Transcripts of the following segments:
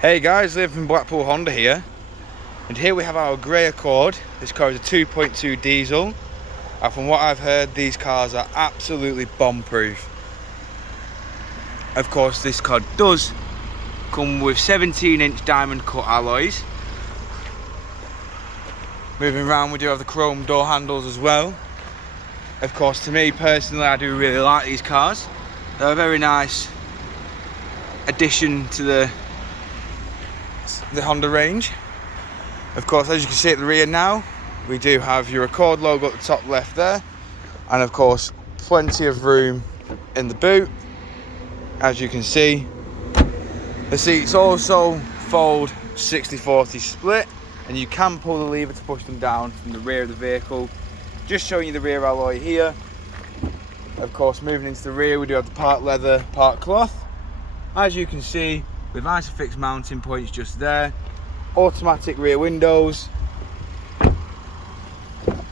Hey guys, Liam from Blackpool Honda here, and here we have our grey Accord. This car is a 2.2 diesel, and from what I've heard, these cars are absolutely bomb-proof. Of course, this car does come with 17-inch diamond cut alloys. Moving around, we do have the chrome door handles as well. Of course, to me personally, I do really like these cars. They're a very nice addition to the Honda range. Of course, as you can see at the rear now, we do have your Accord logo at the top left there, and of course plenty of room in the boot. As you can see, the seats also fold 60/40 split, and you can pull the lever to push them down from the rear of the vehicle. Just showing you the rear alloy here. Of course, moving into the rear, we do have the part leather, part cloth. As you can see, with isofix mounting points just there, automatic rear windows.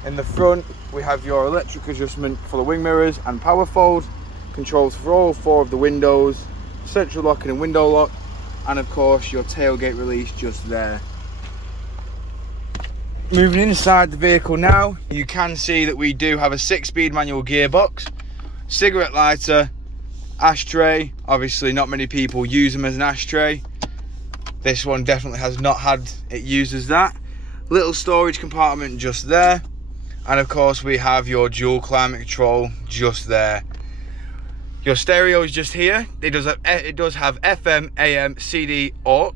In the front, we have your electric adjustment for the wing mirrors and power fold, controls for all 4 of the windows, central locking and window lock, and of course your tailgate release just there. Moving inside the vehicle now, you can see that we do have a 6-speed manual gearbox, cigarette lighter, ashtray. Obviously not many people use them as an ashtray. This one definitely has not had it used as that. Little storage compartment just there, and of course we have your dual climate control just there. Your stereo is just here. It does have FM, AM, CD, aux,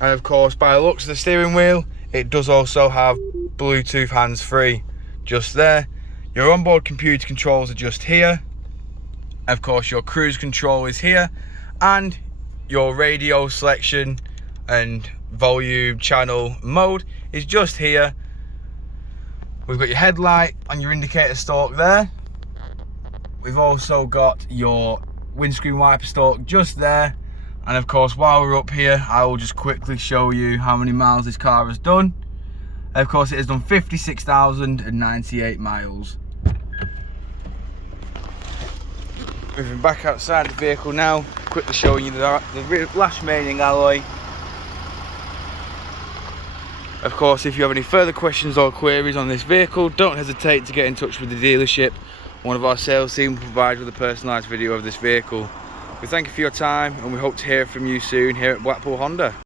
and of course by the looks of the steering wheel, it does also have Bluetooth hands-free just there. Your onboard computer controls are just here. Of course, your cruise control is here, and your radio selection and volume, channel, mode is just here. We've got your headlight and your indicator stalk there. We've also got your windscreen wiper stalk just there. And of course, while we're up here, I will just quickly show you how many miles this car has done. Of course, it has done 56,098 miles. Moving back outside the vehicle now, quickly showing you the lash remaining alloy. Of course, if you have any further questions or queries on this vehicle, don't hesitate to get in touch with the dealership. One of our sales team will provide with a personalised video of this vehicle. We thank you for your time, and we hope to hear from you soon here at Blackpool Honda.